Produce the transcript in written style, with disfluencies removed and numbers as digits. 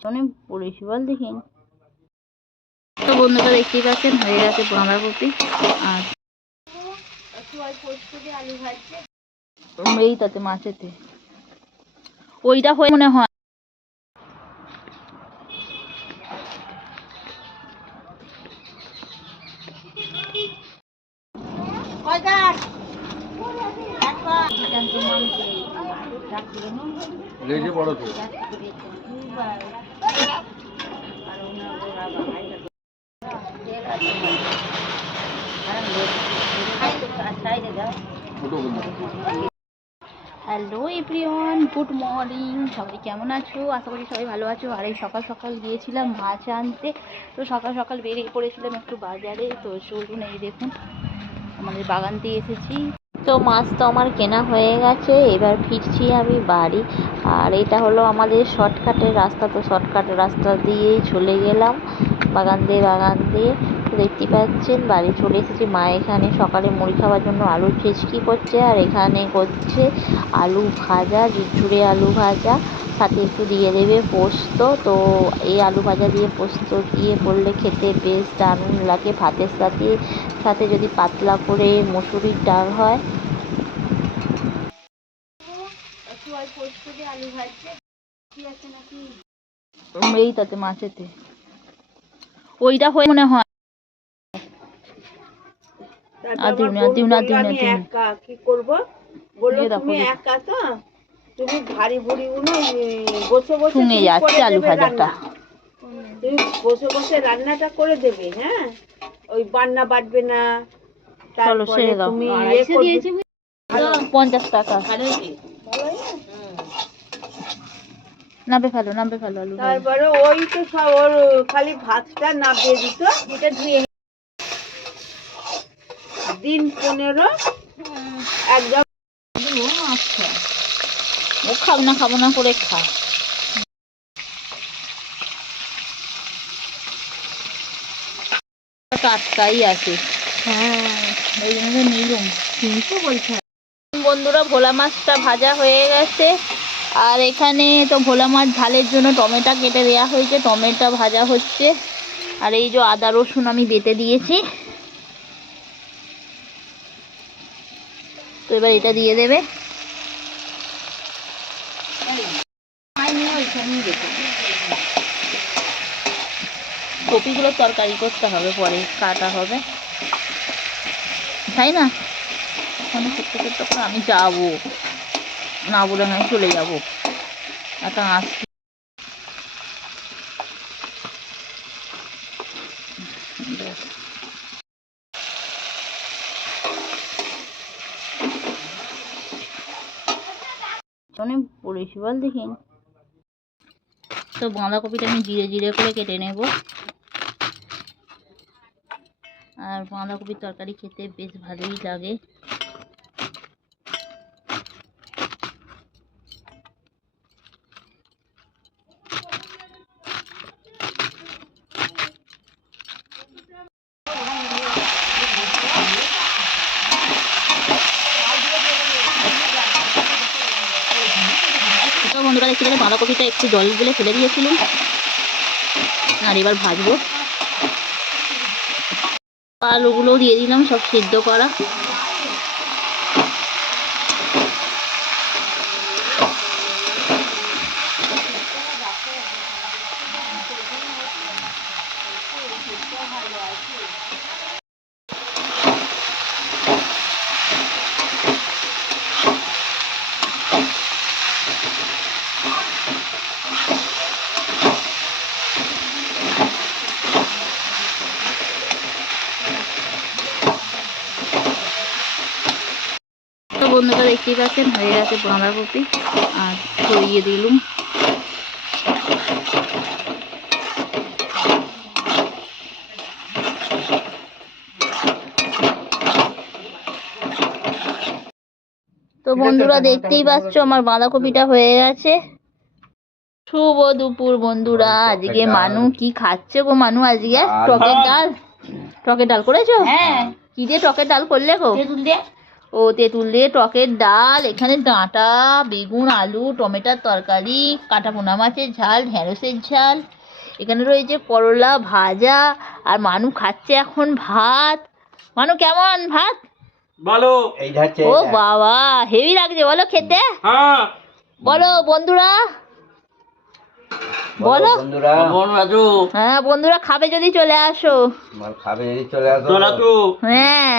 অনেক পড়েছি বল দেখিন। তো বন্ধুরা দেখতেই পাচ্ছেন হয়ে গেছে বাঁধাকপি আর আলু ভাজছে এইটাতে মাছেতে ওইটা হয়ে মনে হয়। Hello everyone, good morning. সবাই কেমন আছো? আশা করি সবাই ভালো আছো। আর এই সকাল সকাল গিয়েছিলাম মাছ আনতে। তো সকাল সকাল বেরিয়ে পড়েছিলাম একটু বাজারে। তো চলুন, এই দেখুন আমাদের বাগান দিয়ে এসেছি। তো মাছ তো আমার কেনা হয়ে গেছে, এবার ফিরছি আমি বাড়ি। আর এটা হলো আমাদের শর্টকাটের রাস্তা। তো শর্টকাটের রাস্তা দিয়েই চলে গেলাম বাগান দিয়ে। তো দেখতে পাচ্ছেন বাড়ি চলে এসেছি। মা এখানে সকালে মুড়ি খাওয়ার জন্য আলু ছেঁচকি করছে, আর এখানে করছে আলু ভাজা, ঝুরঝুরে আলু ভাজা, সাথে একটু দিয়ে দেবে পোস্ত। তো এই আলু ভাজা দিয়ে পোস্ত দিয়ে করলে খেতে বেশ দারুণ লাগে ভাতের সাথে। সাথে যদি পাতলা করে মসুরির ডাল হয়। এইটাতে মাছেতে ওইটা হয়ে মনে হয়। কি করবো বলো, তুমি একা তো, তুমি ভারী ভুড়ি গুলো বসে বসে যাচ্ছে আলু ভাজাটা। তুমি বসে বসে রান্নাটা করে দেবে। হ্যাঁ, ওই বান্না বাটবে না। তারপরে তুমি 50 টাকা নাবে ভালো আলু। তারপরে ওই তো সব ওর খালি ভাতটা নাবিয়ে দিত। এটা ধুয়ে দিন 15 একদম। আচ্ছা, ও খাবো না করে খা। টাটকাই আছে। হ্যাঁ, ওই জন্য তো নিলুম। কিন্তু বলছে বন্ধুরা, ভোলা মাছটা ভাজা হয়ে গেছে। আর এখানে তো ভোলা মাছ ঝালের জন্য টমেটো কেটে দেওয়া হয়েছে, টমেটো ভাজা হচ্ছে। আর এই যে আদা রসুন আমি বেটে দিয়েছি। তো এবার এটা দিয়ে দেবে। কপিগুলো তরকারি করতে হবে, পরে কাটা হবে, তাই না? ওখানে করতে করে আমি যাবো না বলে আমি চলে যাবো। একটা আসছি। অনেক পড়েছি বল দেখিন। তো বাঁধাকপিটা আমি জিরে জিরে করে কেটে নেব। আর বাঁধাকপির তরকারি খেতে বেশ ভালোই লাগে। তো বন্ধুরা দেখতে পেলে বাঁধাকপিটা একটু জল দিলে ফেলে দিয়েছিলাম। আর এবার ভাজবো। আলুগুলোও দিয়ে দিলাম সব সিদ্ধ করা। তো বন্ধুরা দেখতেই পাচ্ছেন হয়ে গেছে বাঁধাকপি। আর ছড়িয়ে দিলুম। তো বন্ধুরা দেখতেই পাচ্ছ আমার বাঁধাকপিটা হয়ে গেছে। শুভ দুপুর বন্ধুরা। আজকে মানু কি খাচ্ছে গো? মানু আজকে টকের ডাল করেছো? হ্যাঁ। কি দিয়ে টকের ডাল করলে গো? ও তেঁতুল দিয়ে টকের ডাল, এখানে ডাঁটা, বেগুন, আলু, টমেটোর তরকারি, কাটা পোনা মাছের ঝাল, ঢেঁড়সের ঝাল, এখানে রয়েছে করলা ভাজা, আর মানু খাচ্ছে এখন ভাত। মানু কেমন ভাত? বলো। ও বাবা, হেভি লাগছে বলো খেতে। হ্যাঁ বলো বন্ধুরা, বলো বন্ধুরা, কেমন আছো? হ্যাঁ বন্ধুরা, খাবে যদি চলে আসো। খাবে যদি চলে আসো। চলে আসো। হ্যাঁ